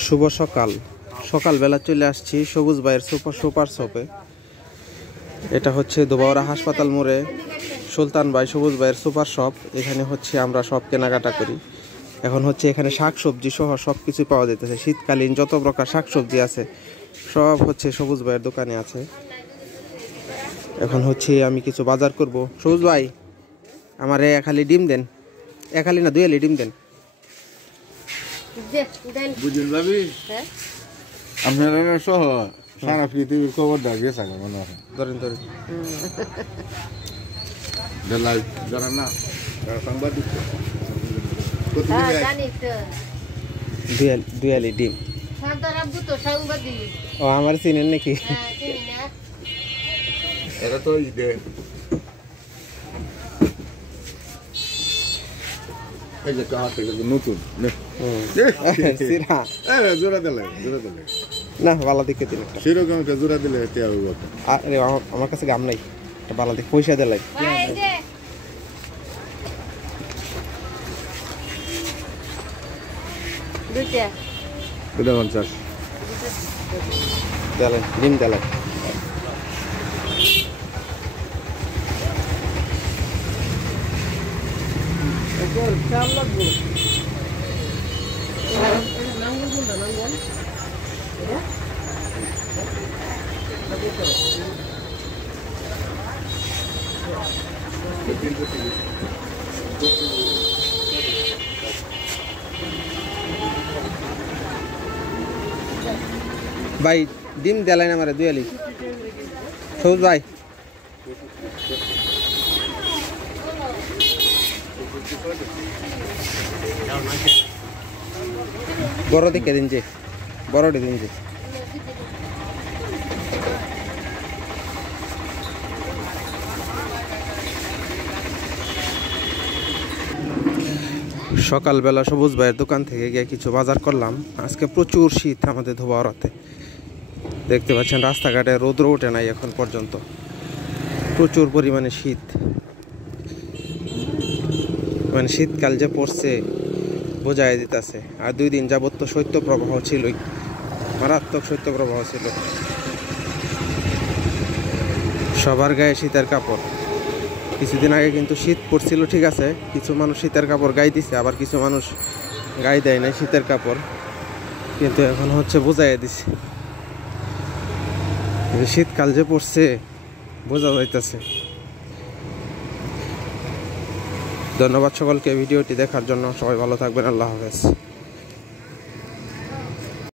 শুভ সকাল। সকালবেলা চলে আসছি সবুজ ভাইয়ের সুপার শপে। এটা হচ্ছে দুবাউরা হাসপাতাল মোড়ে সুলতান ভাই সবুজ ভাইয়ের সুপার শপ। এখানে হচ্ছে আমরা সব কেনাকাটা করি। এখন হচ্ছে এখানে শাকসবজি সহ সব কিছু পাওয়া যেতেছে। শীতকালীন যত প্রকার শাকসবজি আছে সব হচ্ছে সবুজ ভাইয়ের দোকানে আছে। এখন হচ্ছে আমি কিছু বাজার করব। সবুজ ভাই, আমার খালি ডিম দেন, খালি না 2 আলি ডিম দেন। বুঝলেন ভাবি, আপনারা সহ সারা পৃথিবীর খবর দাঁড়িয়ে থাকে মনে হয়। ধরেন যারা না সাংবাদিক 2 আলি ডিম। ও আমার চিনেন নাকি? এরা তো ঈদে এই যে কাহাতে নতুন জোড়া দিলে না বালা দিকে দিন একটা সেরকম একটা জোড়া দিলে আরে আমার কাছে গাম নাই, একটা বালা দিকে পয়সা দিলাই। দুটা 50 দিলাই ডিম দিলাই। ভাই ডিম দিলাই না আমারে 2 আলি। সবুজ ভাই বড় দেখে দিন, যে বড়টি দিন যে। সকালবেলা সবুজ ভাইয়ের দোকান থেকে গিয়ে কিছু বাজার করলাম। আজকে প্রচুর শীত আমাদের ধোবাউড়াতে, দেখতে পাচ্ছেন রাস্তাঘাটে রৌদ্র ওঠে নাই এখন পর্যন্ত, প্রচুর পরিমাণে শীত। মানে শীতকাল যে পড়ছে বোঝাই দিতেছে। আর 2 দিন যাবত তো শৈত্যপ্রবাহ ছিলই, মারাত্মক শৈত্যপ্রবাহ ছিল। সবার গায়ে শীতের কাপড়। কিছুদিন আগে কিন্তু শীত পড়ছিল, ঠিক আছে, কিছু মানুষ শীতের কাপড় গায়ে দিছে, আবার কিছু মানুষ গায়ে দেয় নাই শীতের কাপড়। কিন্তু এখন হচ্ছে বোঝাই দিছে শীতকাল যে পড়ছে বোঝা যাইতেছে। ধন্যবাদ সকলকে ভিডিওটি দেখার জন্য। সবাই ভালো থাকবেন। আল্লাহ হাফেজ।